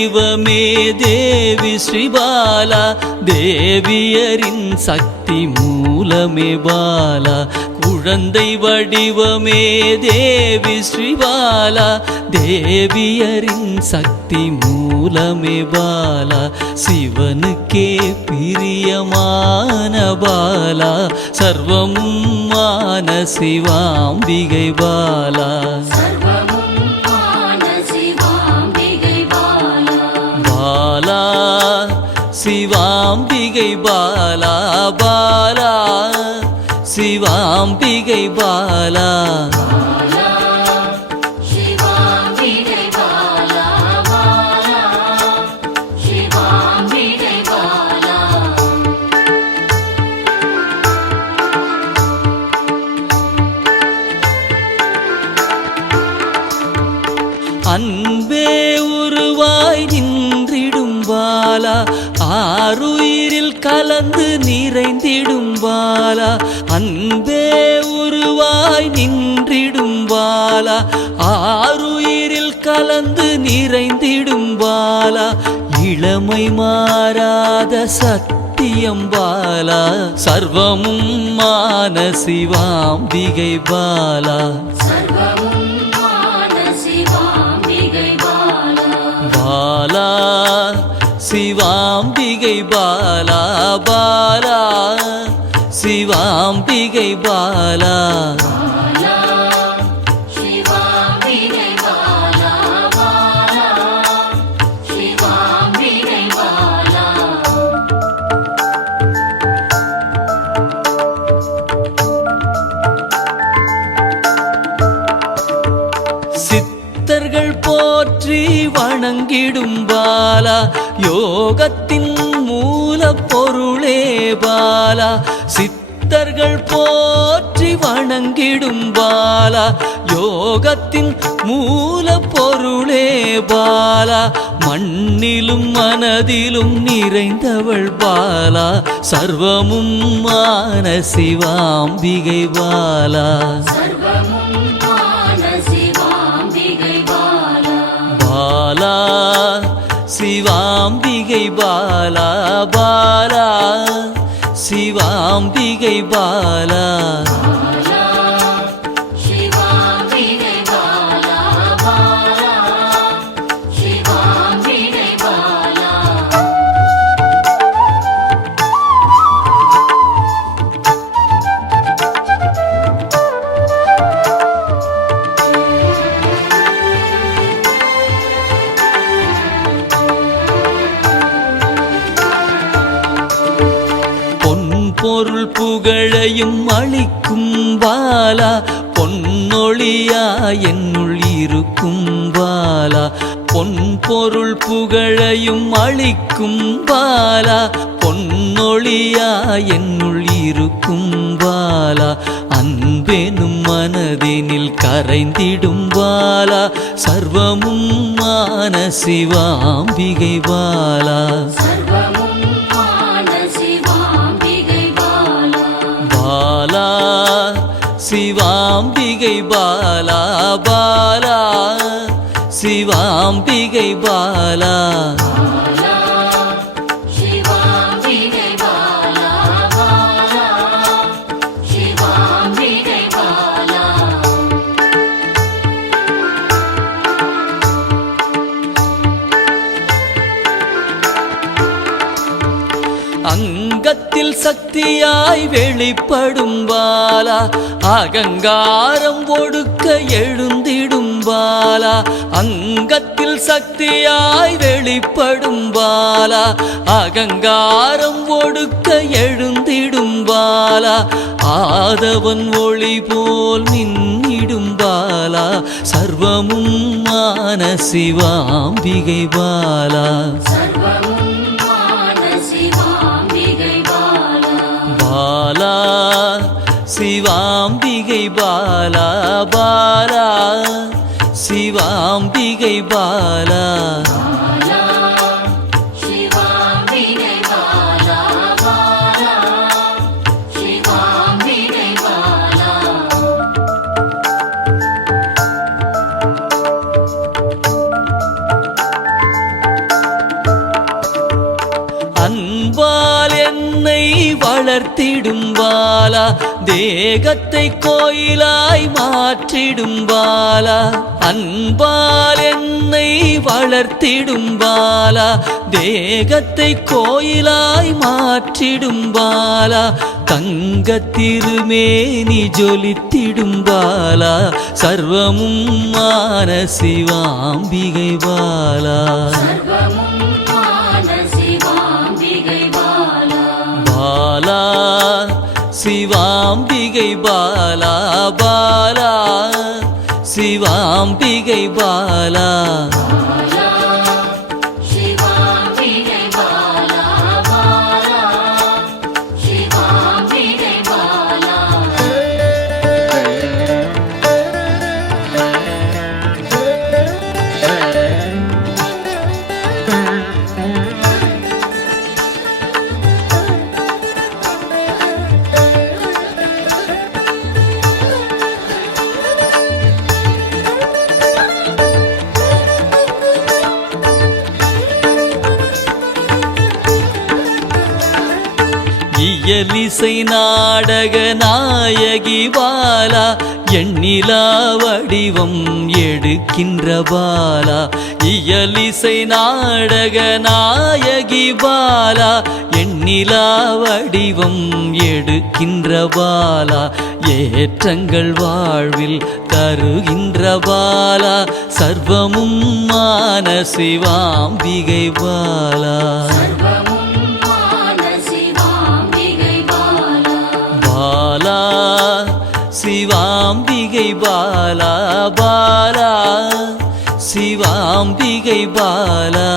வடிவமே தேவி ஸ்ரீபாலா, தேவியரின் சக்தி மூலமே பாலா. குழந்தை வடிவமே தேவி ஸ்ரீபாலா, தேவியரின் சக்தி மூலமே பாலா. சிவனுக்கே பிரியமான பாலா, சர்வமும் மான சிவாம்பிகை பாலா. பாலா சிவாம்பிகை பாலா, பாலா சிவாம்பிகை பாலா. அன்பே உருவாய் நின்றிடும் பாலா, ஆருயிரில் கலந்து நிறைந்திடும் பாலா. அன்பே உருவாய் நின்றிடும் பாலா, ஆருயிரில் கலந்து நிறைந்திடும் பாலா. இளமை மாறாத சத்தியம் பாலா, சர்வமும் மான சிவாம்பிகை பாலா. பாலா சிவாம்பிகை பாலா, பாலா சிவாம்பிகை பாலா. சித்தர்கள் போற்றி வணங்கிடும் பாலா, யோகத்தின் மூல பொருளே பாலா. சித்தர்கள் போற்றி வணங்கிடும் பாலா, யோகத்தின் மூல பொருளே பாலா. மண்ணிலும் மனதிலும் நிறைந்தவள் பாலா, சர்வமும் மான சிவாம்பிகை பாலா. பாலா சிவாம்பிகை பாலா, பாலா சிவாம்பிகை பாலா. பொருள் புகழையும் அளிக்கும் பாலா, பொன்னொழியா என்னுள் இருக்கும் பாலா. பொன் பொருள் புகழையும் அளிக்கும் பாலா, பொன்னொழியா என்னுள் இருக்கும் பாலா. அன்பெனும் மனதினில் கரைந்திடும் பாலா, சர்வமும் மான சிவாம்பிகை பாலா. பாலா சிவாம்பிகை பாலா, பாலா சிவாம்பிகை பாலா. அங்கத்தில் சக்தியாய் வெளிப்படும் பாலா, அகங்காரம் ஒடுக்க எழுந்திடும் பாலா. அங்கத்தில் சக்தியாய் வெளிப்படும் பாலா, அகங்காரம் ஒடுக்க எழுந்திடும் பாலா. ஆதவன் ஒளி போல் மின்னிடும் பாலா, சர்வமும் மான சிவாம்பிகை பாலா. பாலா சிவாம்பிகை பாலா, பாலா சிவாம்பிகை பாலா. வளர்த்திடும் பாலா தேகத்தை கோயிலாய் மாற்றிடும் பாலா அன்பால் என்னை வளர்த்திடும் பாலா தேகத்தை கோயிலாய் மாற்றிடும் பாலா தங்க திருமேனி ஜொலித்திடும் பாலா சர்வமும் மான சிவாம்பிகை பாலா பாலா சிவாம்பிகை பாலா பாலா சிவாம்பிகை பாலா இயலிசை நாடக நாயகி பாலா எண்ணிலா வடிவம் எடுக்கின்ற பாலா இயலிசை நாடக நாயகி பாலா எண்ணிலா வடிவம் எடுக்கின்ற பாலா ஏற்றங்கள் வாழ்வில் தருகின்ற பாலா சர்வமும் மான சிவாம்பிகை பாலா பாலா சிவாம்பிகை பாலா பாலா சிவாம்பிகை பாலா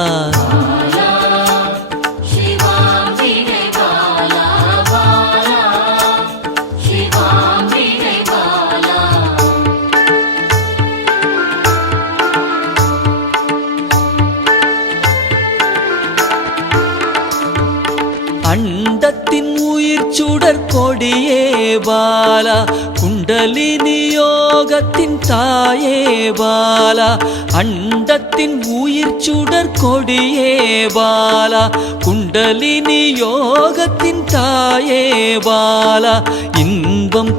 அண்டத்தின் உயிர் சுடர் கொடியே பாலா குண்டலினி யோகத்தின் தாயே பாலா அண்டத்தின் உயிர் சுடர் கொடியே பாலா குண்டலினி யோகத்தின் தாயே பாலா இன்பம்